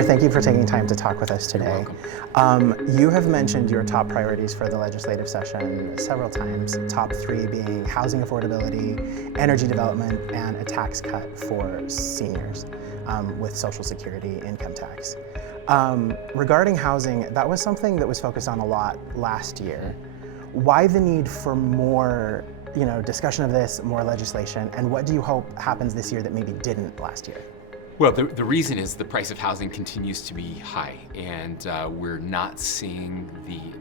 Mayor, thank you for taking time to talk with us today. You're welcome. You have mentioned your top priorities for the legislative session several times, top three being housing affordability, energy development, and a tax cut for seniors with Social Security income tax. Regarding housing, that was something that was focused on a lot last year. Why the need for more discussion of this, more legislation, and what do you hope happens this year that maybe didn't last year? Well, the reason is the price of housing continues to be high, and we're not seeing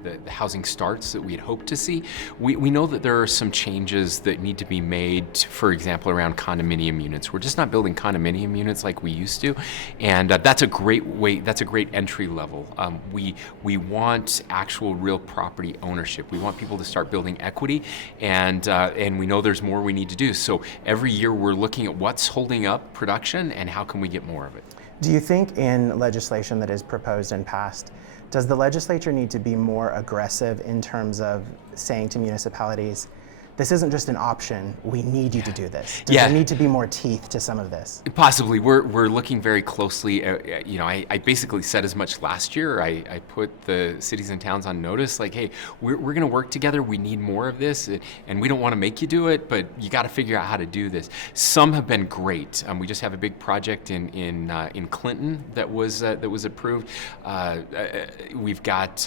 the housing starts that we had hoped to see. We know that there are some changes that need to be made, for example, around condominium units. We're just not building condominium units like we used to, and that's a great way. That's a great entry level. We want actual real property ownership. We want people to start building equity, and we know there's more we need to do. So every year we're looking at what's holding up production and how can we get more of it. Do you think in legislation that is proposed and passed, does the legislature need to be more aggressive in terms of saying to municipalities, this isn't just an option, we need you to do this? Does there need to be more teeth to some of this? Possibly. We're looking very closely. I basically said as much last year. I put the cities and towns on notice, like, hey, we're going to work together. We need more of this, and we don't want to make you do it, but you got to figure out how to do this. Some have been great. We just have a big project in Clinton that was approved. We've got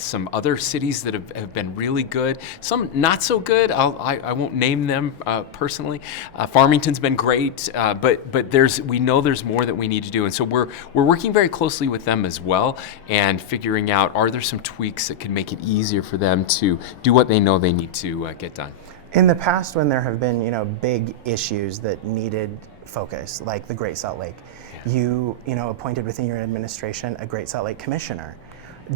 some other cities that have been really good. Some not so good. I won't name them personally. Farmington's been great, but we know there's more that we need to do, and so we're working very closely with them as well, and figuring out, are there some tweaks that can make it easier for them to do what they know they need to get done. In the past, when there have been big issues that needed focus, like the Great Salt Lake, you appointed within your administration a Great Salt Lake commissioner.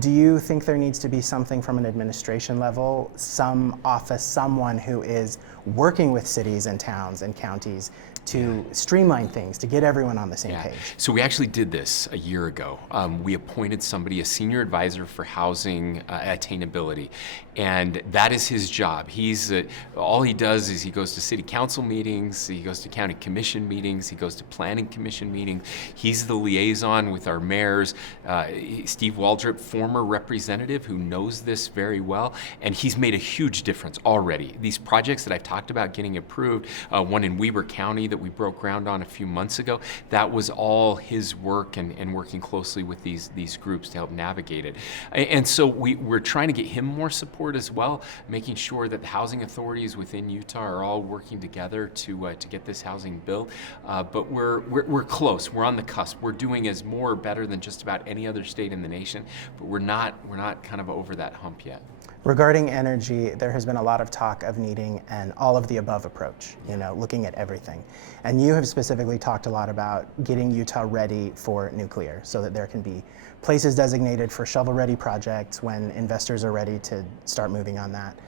Do you think there needs to be something from an administration level, some office, someone who is working with cities and towns and counties to streamline things, to get everyone on the same page? So we actually did this a year ago. We appointed somebody, a senior advisor for housing attainability, and that is his job. All he does is he goes to city council meetings, he goes to county commission meetings, he goes to planning commission meetings. He's the liaison with our mayors. Steve Waldrop, former representative who knows this very well, and he's made a huge difference already. These projects that I've talked about getting approved, one in Weber County that we broke ground on a few months ago, that was all his work and working closely with these groups to help navigate it. And so we're trying to get him more support as well, making sure that the housing authorities within Utah are all working together to get this housing built. But we're close. We're on the cusp. We're doing as more or better than just about any other state in the nation, but we're not kind of over that hump yet. Regarding energy, there has been a lot of talk of needing an all-of-the-above approach, looking at everything. And you have specifically talked a lot about getting Utah ready for nuclear so that there can be places designated for shovel-ready projects when investors are ready to start moving on that.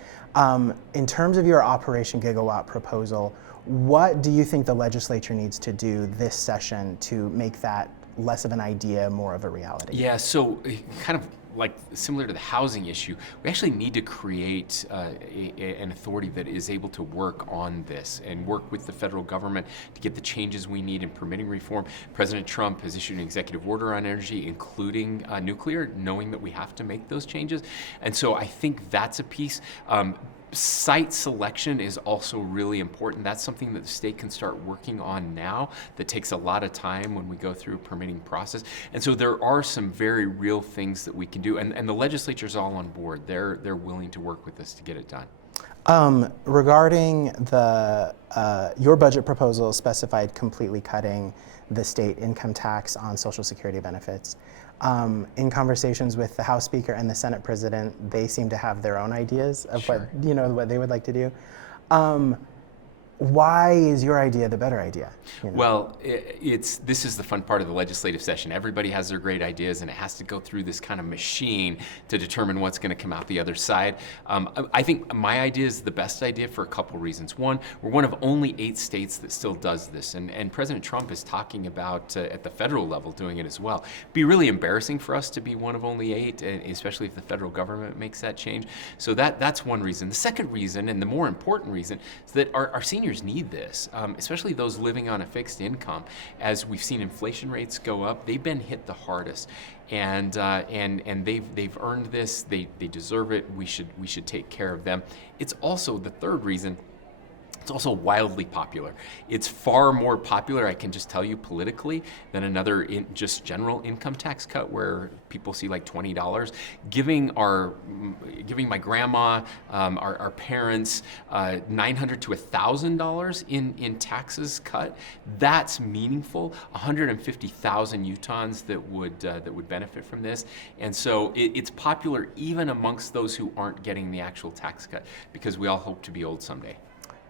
In terms of your Operation Gigawatt proposal, what do you think the legislature needs to do this session to make that less of an idea, more of a reality? Yeah, so kind of like similar to the housing issue, we actually need to create an authority that is able to work on this and work with the federal government to get the changes we need in permitting reform. President Trump has issued an executive order on energy, including nuclear, knowing that we have to make those changes. And so I think that's a piece. Site selection is also really important. That's something that the state can start working on now that takes a lot of time when we go through a permitting process. And so there are some very real things that we can do. And the legislature's all on board. They're willing to work with us to get it done. Regarding your budget proposal specified completely cutting the state income tax on Social Security benefits. In conversations with the House Speaker and the Senate President, they seem to have their own ideas of what they would like to do. Why is your idea the better idea? Well, this is the fun part of the legislative session. Everybody has their great ideas, and it has to go through this kind of machine to determine what's going to come out the other side. I think my idea is the best idea for a couple reasons. One, we're one of only 8 states that still does this, and President Trump is talking about at the federal level doing it as well. It'd be really embarrassing for us to be one of only 8, especially if the federal government makes that change. So that's one reason. The second reason, and the more important reason, is that our senior seniors need this, especially those living on a fixed income. As we've seen inflation rates go up, they've been hit the hardest, and they've earned this. They deserve it. We should take care of them. It's also the third reason. It's also wildly popular. It's far more popular, I can just tell you, politically than another just general income tax cut where people see like $20. Giving my grandma, our parents, $900 to $1,000 in taxes cut. That's meaningful. 150,000 Utahns that would benefit from this, and so it's popular even amongst those who aren't getting the actual tax cut because we all hope to be old someday.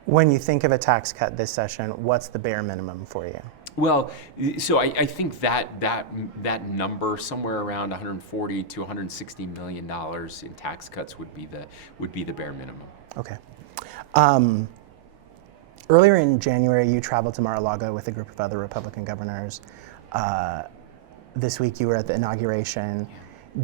When you think of a tax cut this session, what's the bare minimum for you? Well, so I think that number, somewhere around 140 to 160 million dollars in tax cuts, would be the bare minimum. Okay. Earlier in January, you traveled to Mar-a-Lago with a group of other Republican governors. This week, you were at the inauguration.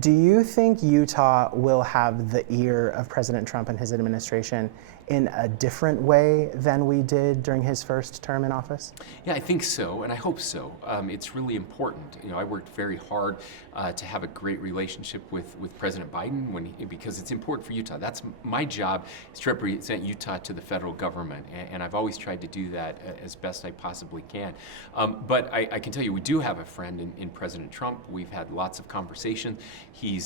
Do you think Utah will have the ear of President Trump and his administration in a different way than we did during his first term in office? Yeah, I think so, and I hope so. It's really important. I worked very hard to have a great relationship with President Biden because it's important for Utah. That's my job, is to represent Utah to the federal government, and I've always tried to do that as best I possibly can. But I can tell you, we do have a friend in President Trump. We've had lots of conversation. He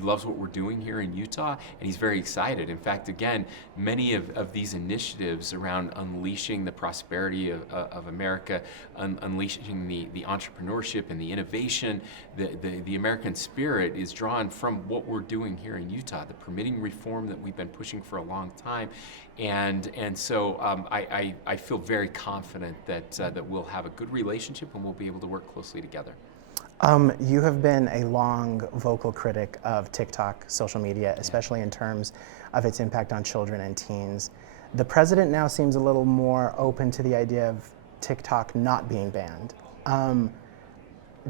loves what we're doing here in Utah, and he's very excited. In fact, again, many of these initiatives around unleashing the prosperity of America, unleashing the entrepreneurship and the innovation, the American spirit is drawn from what we're doing here in Utah, the permitting reform that we've been pushing for a long time. And so I feel very confident that we'll have a good relationship and we'll be able to work closely together. You have been a long vocal critic of TikTok social media, especially in terms of its impact on children and teens. The president now seems a little more open to the idea of TikTok not being banned.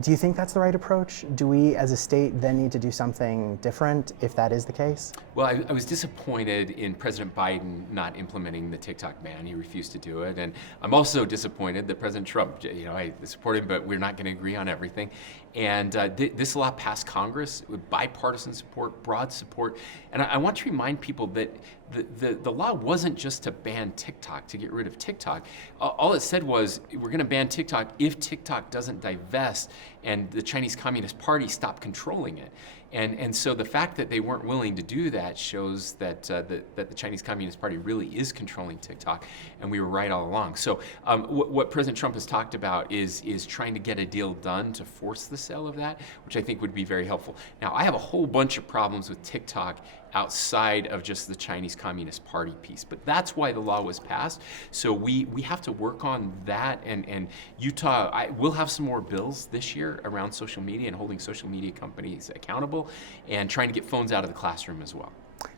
Do you think that's the right approach? Do we as a state then need to do something different if that is the case? Well, I was disappointed in President Biden not implementing the TikTok ban. He refused to do it. And I'm also disappointed that President Trump, I support him, but we're not going to agree on everything. And this law passed Congress with bipartisan support, broad support. And I want to remind people that the law wasn't just to ban TikTok, to get rid of TikTok. All it said was we're going to ban TikTok if TikTok doesn't divest and the Chinese Communist Party stop controlling it. And so the fact that they weren't willing to do that shows that the Chinese Communist Party really is controlling TikTok, and we were right all along. So what President Trump has talked about is trying to get a deal done to force the sale of that, which I think would be very helpful. Now, I have a whole bunch of problems with TikTok outside of just the Chinese Communist Party piece, but that's why the law was passed. So we have to work on that, and Utah, we'll have some more bills this year around social media and holding social media companies accountable and trying to get phones out of the classroom as well.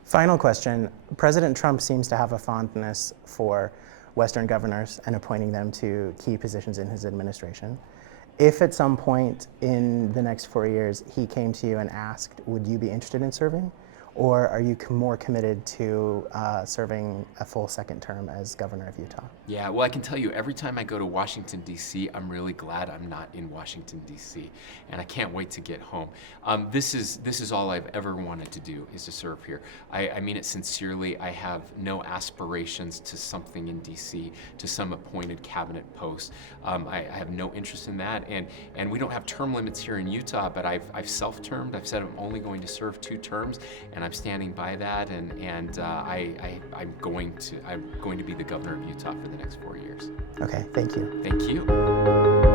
Final question. President Trump seems to have a fondness for Western governors and appointing them to key positions in his administration. If at some point in the next 4 years he came to you and asked, would you be interested in serving? Or are you more committed to serving a full second term as governor of Utah? Yeah, well, I can tell you, every time I go to Washington, D.C., I'm really glad I'm not in Washington, D.C., and I can't wait to get home. This is all I've ever wanted to do, is to serve here. I mean it sincerely. I have no aspirations to something in D.C., to some appointed cabinet post. I have no interest in that, and we don't have term limits here in Utah, but I've self-termed. I've said I'm only going to serve 2 terms, and I'm standing by that, and I'm going to be the governor of Utah for the next 4 years. Okay, thank you. Thank you.